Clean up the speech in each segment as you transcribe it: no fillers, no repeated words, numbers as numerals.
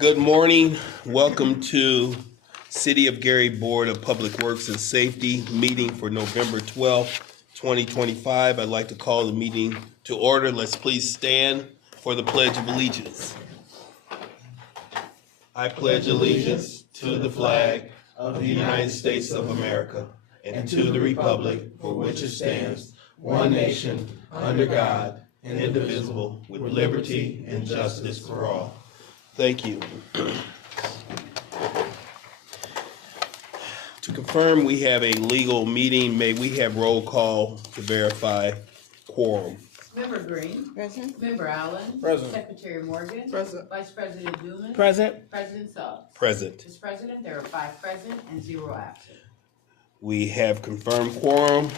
Good morning. Welcome to City of Gary Board of Public Works and Safety meeting for November 12th, 2025. I'd like to call the meeting to order. Let's please stand for the Pledge of Allegiance. I pledge allegiance to the flag of the United States of America and to the republic for which it stands, one nation, under God, and indivisible, with liberty and justice for all. Thank you. To confirm we have a legal meeting, may we have roll call to verify quorum? Member Green. Present. Member Allen. Present. Secretary Morgan. Present. Vice President Dumas. Present. President Suggs. Present. Mr. President, there are 5 present and 0 absent. We have confirmed quorum.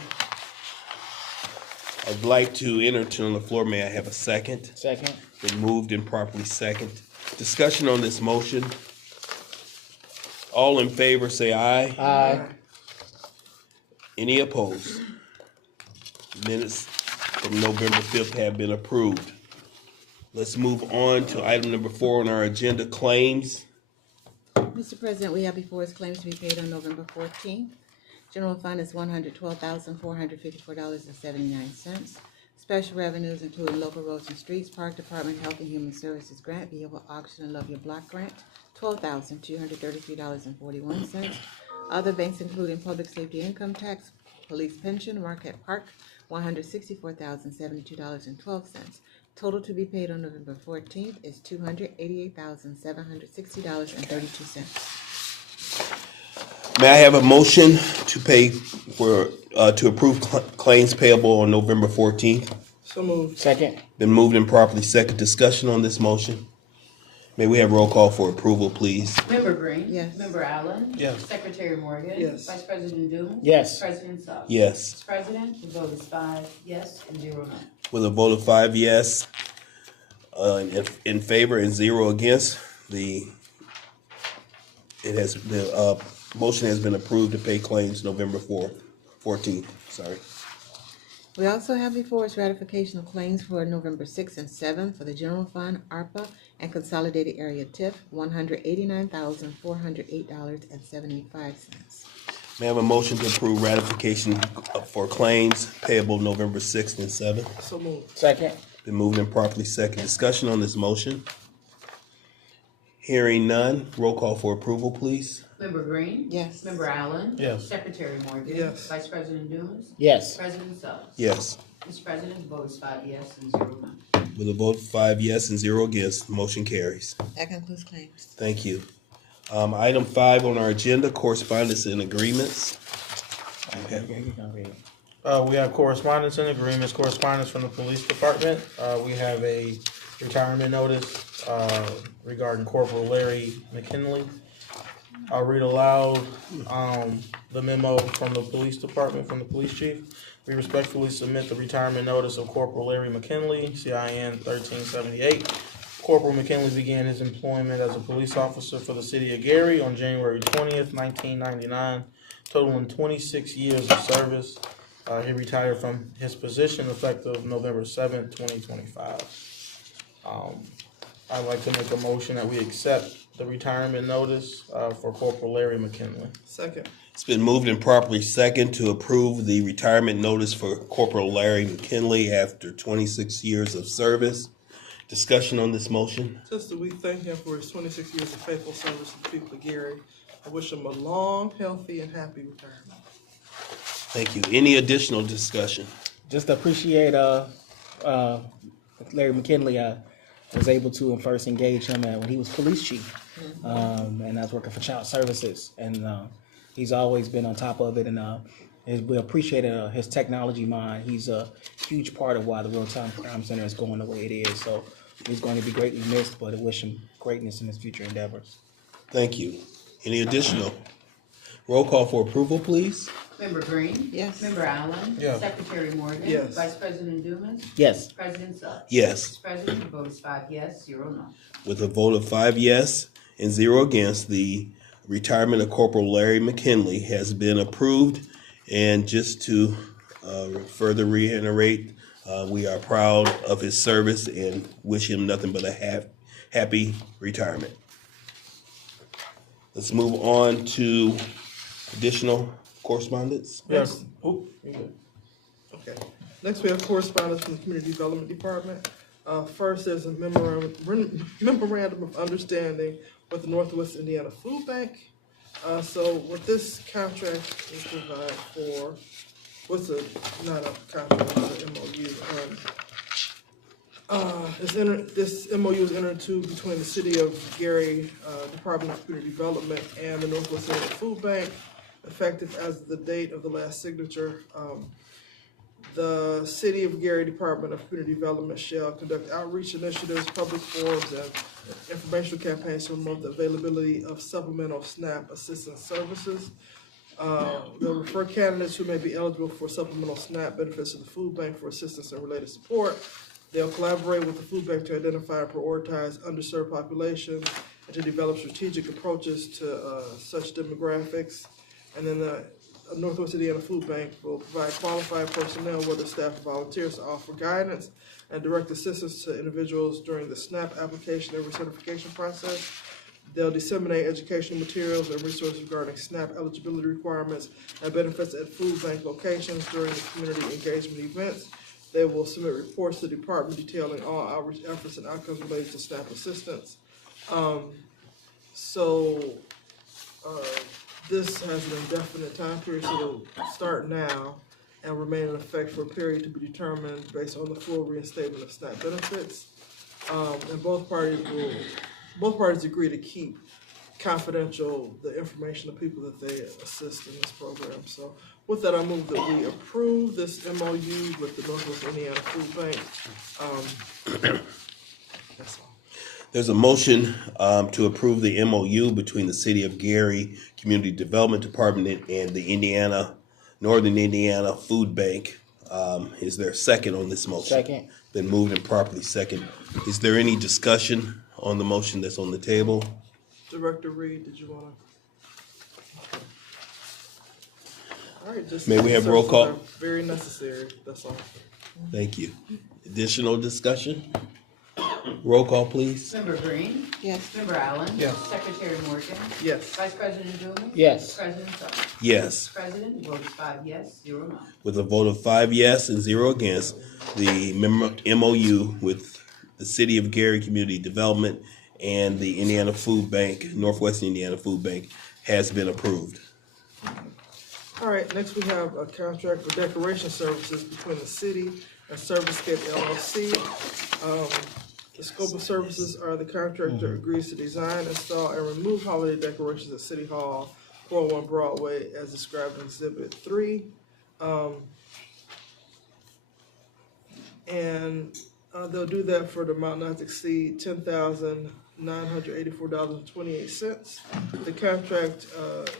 I'd like to enter to on the floor. May I have a second? Second. Been moved and properly second. Discussion on this motion. All in favor say aye. Aye. Any opposed? Minutes from November 5th have been approved. Let's move on to item number 4 on our agenda, claims. Mr. President, we have before us claims to be paid on November 14th. General fund is $112,454.79. Special revenues including local roads and streets, park department, health and human services grant, vehicle auction and love your block grant, $12,233.41. Other banks including public safety income tax, police pension, Marquette Park, $164,072.12. Total to be paid on November 14th is $288,760.32. May I have a motion to pay for, to approve claims payable on November 14th? So moved. Second. Been moved and properly second. Discussion on this motion. May we have roll call for approval, please? Member Green. Yes. Member Allen. Yes. Secretary Morgan. Yes. Vice President Dumas. Yes. President Suggs. Yes. Mr. President, the vote is 5 yes and 0 no. With a vote of 5 yes, in favor and 0 against, the motion has been approved to pay claims November 14th. Sorry. We also have before us ratification of claims for November 6th and 7th for the general fund, ARPA, and consolidated area TIF, $189,408.75. May I have a motion to approve ratification for claims payable November 6th and 7th? So moved. Second. Been moved and properly second. Discussion on this motion. Hearing none. Roll call for approval, please. Member Green. Yes. Member Allen. Yes. Secretary Morgan. Yes. Vice President Dumas. Yes. President Suggs. Yes. Mr. President, the vote is 5 yes and 0 no. With a vote of 5 yes and 0 against, motion carries. That concludes claims. Thank you. Item 5 on our agenda, correspondence and agreements. We have correspondence and agreements. Correspondence from the police department. We have a retirement notice regarding Corporal Larry McKinley. I'll read aloud the memo from the police department, from the police chief. We respectfully submit the retirement notice of Corporal Larry McKinley, CIN 1378. Corporal McKinley began his employment as a police officer for the city of Gary on January 20th, 1999, totaling 26 years of service. He retired from his position effective November 7th, 2025. I'd like to make a motion that we accept the retirement notice for Corporal Larry McKinley. Second. It's been moved and properly second to approve the retirement notice for Corporal Larry McKinley after 26 years of service. Discussion on this motion. Just that we thank him for his 26 years of faithful service to the people of Gary. I wish him a long, healthy, and happy retirement. Thank you. Any additional discussion? Just appreciate Larry McKinley. I was able to first engage him when he was police chief, and I was working for Child Services, and he's always been on top of it, and we appreciate his technology mind. He's a huge part of why the Real Time Crime Center is going the way it is. So he's going to be greatly missed, but I wish him greatness in his future endeavors. Thank you. Any additional? Roll call for approval, please. Member Green. Yes. Member Allen. Yes. Secretary Morgan. Yes. Vice President Dumas. Yes. President Suggs. Yes. Mr. President, the vote is 5 yes, 0 no. With a vote of 5 yes and 0 against, the retirement of Corporal Larry McKinley has been approved. And just to further reiterate, we are proud of his service and wish him nothing but a happy retirement. Let's move on to additional correspondence. Yes. Oop, you good. Okay. Next, we have correspondence from the Community Development Department. First, there's a memorandum of understanding with the Northwest Indiana Food Bank. So what this contract will provide for, not a contract, it's an MOU. This MOU is entered into between the City of Gary, Department of Community Development, and the Northwest Indiana Food Bank, effective as of the date of the last signature. The City of Gary Department of Community Development shall conduct outreach initiatives, public forums, and informational campaigns to promote the availability of supplemental SNAP assistance services. They'll refer candidates who may be eligible for supplemental SNAP benefits to the food bank for assistance and related support. They'll collaborate with the food bank to identify and prioritize underserved populations and to develop strategic approaches to such demographics. And then the Northwest Indiana Food Bank will provide qualified personnel, whether staff or volunteers, to offer guidance and direct assistance to individuals during the SNAP application and recertification process. They'll disseminate educational materials and resources regarding SNAP eligibility requirements and benefits at food bank locations during the community engagement events. They will submit reports to the department detailing all outreach efforts and outcomes related to SNAP assistance. This has an indefinite time period, so it'll start now and remain in effect for a period to be determined based on the full reinstatement of SNAP benefits. And both parties agree to keep confidential the information of people that they assist in this program. So with that, I move that we approve this MOU with the Northwest Indiana Food Bank. That's all. There's a motion to approve the MOU between the City of Gary Community Development Department and the Northern Indiana Food Bank. Is there a second on this motion? Second. Been moved and properly second. Is there any discussion on the motion that's on the table? Director Reed, did you want to? All right, just May we have roll call? very necessary. That's all. Thank you. Additional discussion? Roll call, please. Member Green. Yes. Member Allen. Yes. Secretary Morgan. Yes. Vice President Dumas. Yes. President Trump. Yes. President votes 5 yes, 0 no. With a vote of 5 yes and 0 against, the MOU with the City of Gary Community Development and the Indiana Food Bank, Northwest Indiana Food Bank, has been approved. All right, next we have a contract for decoration services between the city and Servicescape LLC. The scope of services are the contractor agrees to design, install, and remove holiday decorations at City Hall, 401 Broadway, as described in Exhibit 3. They'll do that for the amount not to exceed $10,984.28. The contract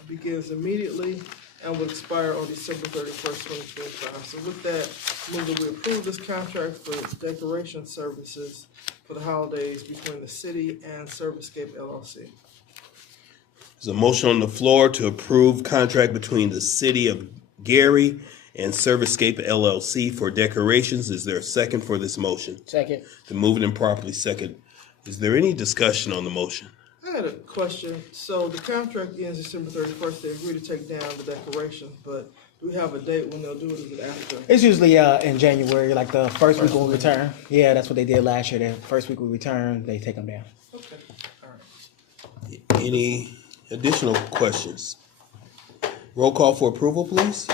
begins immediately and will expire on December 31st, 2025. So with that, move that we approve this contract for decoration services for the holidays between the city and Servicescape LLC. There's a motion on the floor to approve contract between the City of Gary and Servicescape LLC for decorations. Is there a second for this motion? Second. To move it and properly second. Is there any discussion on the motion? I had a question. So the contract ends December 31st. They agree to take down the decorations, but do we have a date when they'll do it? Is it after? It's usually in January, like the first week when we return. Yeah, that's what they did last year. The first week we return, they take them down. Okay. All right. Any additional questions? Roll call for approval, please.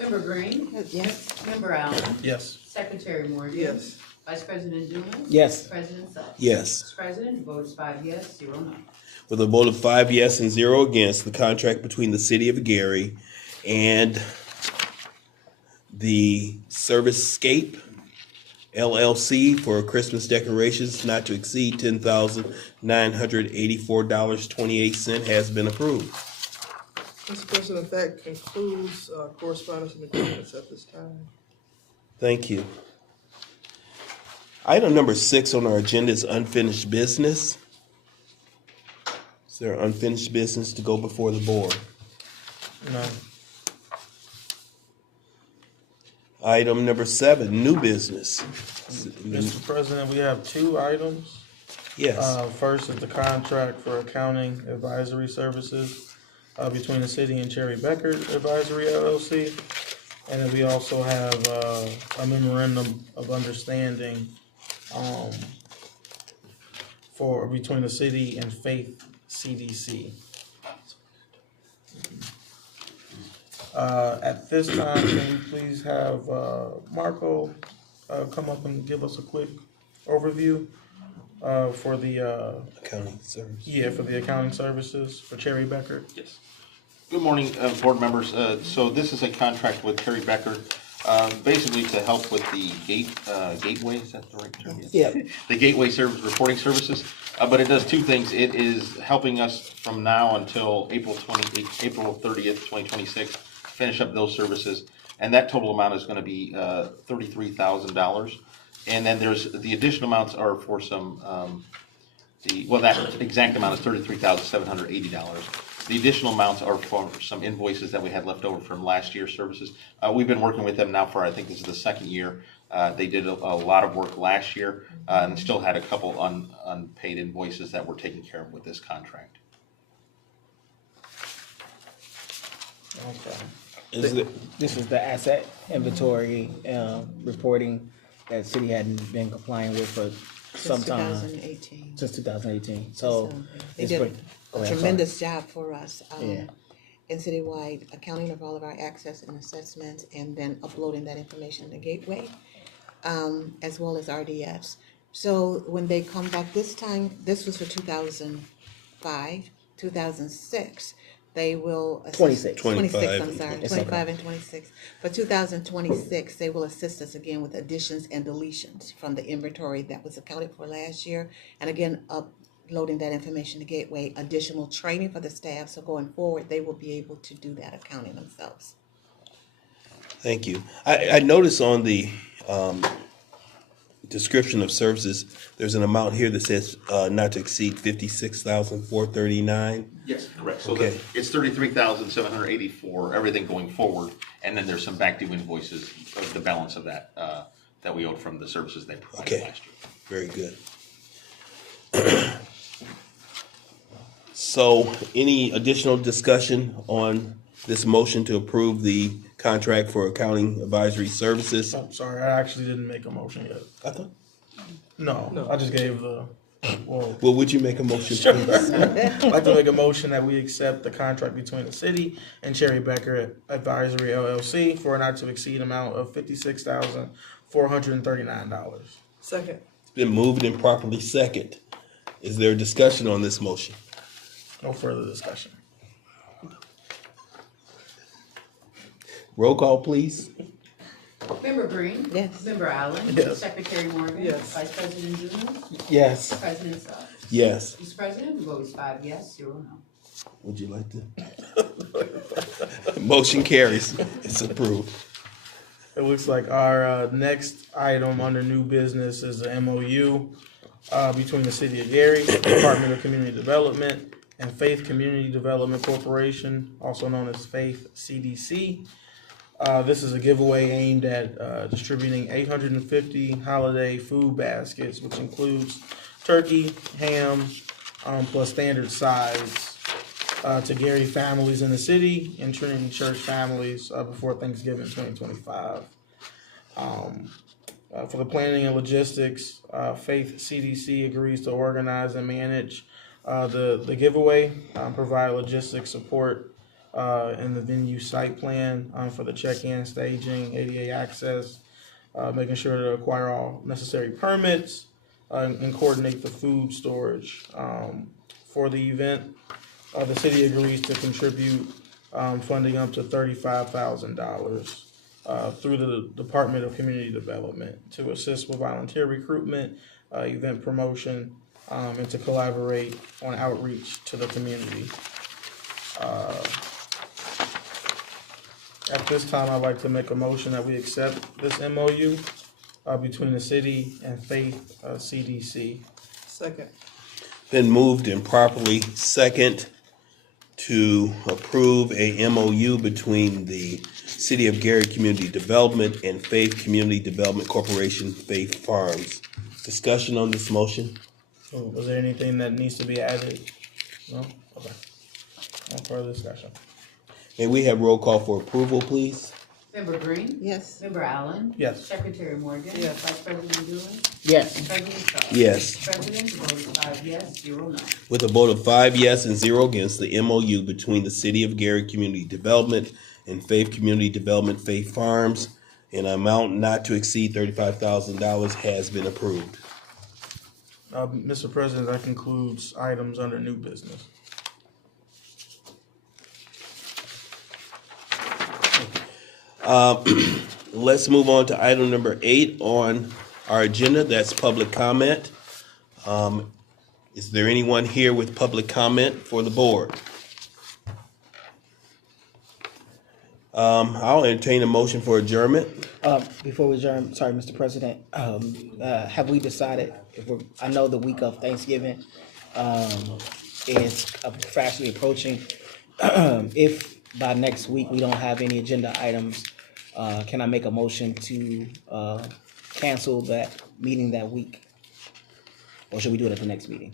Member Green. Yes. Member Allen. Yes. Secretary Morgan. Yes. Vice President Dumas. Yes. President Trump. Yes. President votes 5 yes, 0 no. With a vote of 5 yes and 0 against, the contract between the City of Gary and the Servicescape LLC for Christmas decorations not to exceed $10,984.28 has been approved. Mr. President, that concludes correspondence and agreements at this time. Thank you. Item number 6 on our agenda is unfinished business. Is there unfinished business to go before the board? No. Item number 7, new business. Mr. President, we have 2 items. Yes. First is the contract for accounting advisory services between the city and Cherry Becker Advisory LLC. And then we also have a memorandum of understanding between the city and Faith CDC. At this time, can we please have Marco come up and give us a quick overview for the Accounting service. for the accounting services for Cherry Becker? Yes. Good morning, board members. So this is a contract with Terry Becker, basically to help with the gateway, is that the right term? Yeah. The gateway service, reporting services, but it does two things. It is helping us from now until April 30th, 2026, finish up those services. And that total amount is gonna be $33,000. And then there's, the additional amounts are for some, that exact amount is $33,780. The additional amounts are for some invoices that we had left over from last year's services. We've been working with them now for, I think this is the second year. They did a lot of work last year, and still had a couple unpaid invoices that were taken care of with this contract. Okay. This is the asset inventory reporting that city hadn't been complying with for some Since time, 2018. since 2018. So They it's did pretty- go a ahead, sorry. tremendous job for us. Yeah. In citywide accounting of all of our access and assessments, and then uploading that information in the gateway, as well as RDFs. So when they come back this time, this was for 2005, 2006, they will. 26. 26, 25 I'm and sorry, 26. 25 and 26. For 2026, they will assist us again with additions and deletions from the inventory that was accounted for last year. And again, uploading that information to Gateway, additional training for the staff, so going forward, they will be able to do that accounting themselves. Thank you. I noticed on the description of services, there's an amount here that says not to exceed $56,439. Yes, correct. So Okay. it's $33,780 for everything going forward, and then there's some back due invoices of the balance of that, that we owed from the services they provided Okay. last year. Very good. So, any additional discussion on this motion to approve the contract for accounting advisory services? I'm sorry, I actually didn't make a motion yet. I thought. No, I just gave well, Well, would you make a motion, sure. please? I'd like to make a motion that we accept the contract between the city and Cherry Becker Advisory LLC for a not to exceed amount of $56,439. Second. It's been moved and properly second. Is there discussion on this motion? No further discussion. Roll call, please. Member Green? Yes. Member Allen? Yes. Secretary Morgan? Yes. Vice President Dumas? Yes. President Suggs? Yes. Mr. President, the vote is 5 yes, 0 no. Would you like to? Motion carries. It's approved. It looks like our next item under new business is the MOU between the City of Gary, Department of Community Development, and Faith Community Development Corporation, also known as Faith CDC. This is a giveaway aimed at distributing 850 holiday food baskets, which includes turkey, ham, plus standard size, to Gary families in the city and Trinity Church families before Thanksgiving 2025. For the planning and logistics, Faith CDC agrees to organize and manage the giveaway, provide logistics support in the venue site plan for the check-in, staging, ADA access, making sure to acquire all necessary permits, and coordinate the food storage for the event. The city agrees to contribute funding up to $35,000 through the Department of Community Development to assist with volunteer recruitment, event promotion, and to collaborate on outreach to the community. At this time, I'd like to make a motion that we accept this MOU between the city and Faith CDC. Second. Been moved and properly second to approve a MOU between the City of Gary Community Development and Faith Community Development Corporation, Faith Farms. Discussion on this motion? So, was there anything that needs to be added? No? Okay. No further discussion. May we have roll call for approval, please? Member Green. Yes. Member Allen. Yes. Secretary Morgan. Yes. Vice President Dewey. Yes. President Starr. Yes. President, the vote is 5 yes, 0 no. With a vote of 5 yes and 0 against, the MOU between the City of Gary Community Development and Faith Community Development Faith Farms in an amount not to exceed $35,000 has been approved. Mr. President, that concludes items under new business. Let's move on to item number 8 on our agenda. That's public comment. Is there anyone here with public comment for the board? I'll entertain a motion for adjournment. Before we adjourn, sorry, Mr. President, have we decided if I know the week of Thanksgiving, is fastly approaching. If by next week we don't have any agenda items, can I make a motion to, cancel that meeting that week? Or should we do it at the next meeting?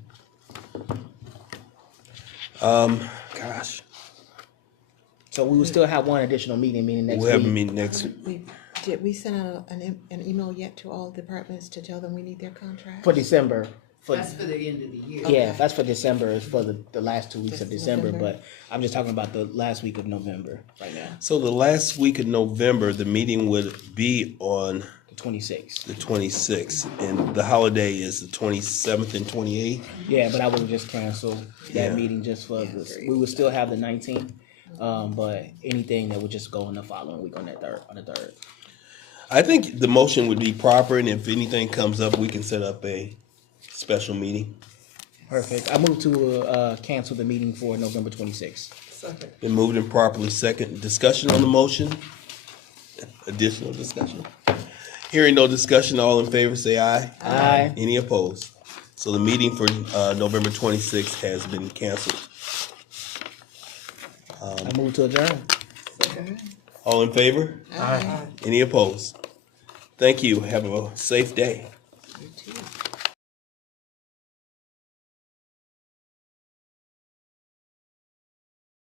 Gosh, So we will still have one additional meeting, meaning next we'll have a week. meeting next. Did we send out an email yet to all departments to tell them we need their contract? For December, That's for the end of the year. yeah, that's for December, it's for the last 2 weeks Just of December, November? but I'm just talking about the last week of November right now, So the last week of November, the meeting would be on the 26th. the 26th, and the holiday is the 27th and 28th. Yeah, but I would just cancel Yeah. that meeting just for this. We would still have the 19th, but anything that would just go in the following week on the third. I think the motion would be proper, and if anything comes up, we can set up a special meeting. Perfect. I move to cancel the meeting for November 26th. Second. Been moved and properly second. Discussion on the motion? Additional discussion? Hearing no discussion, all in favor say aye. Aye. Any opposed? So the meeting for November 26th has been canceled. I move to adjourn. Second. All in favor? Aye. Any opposed? Thank you. Have a safe day. You too.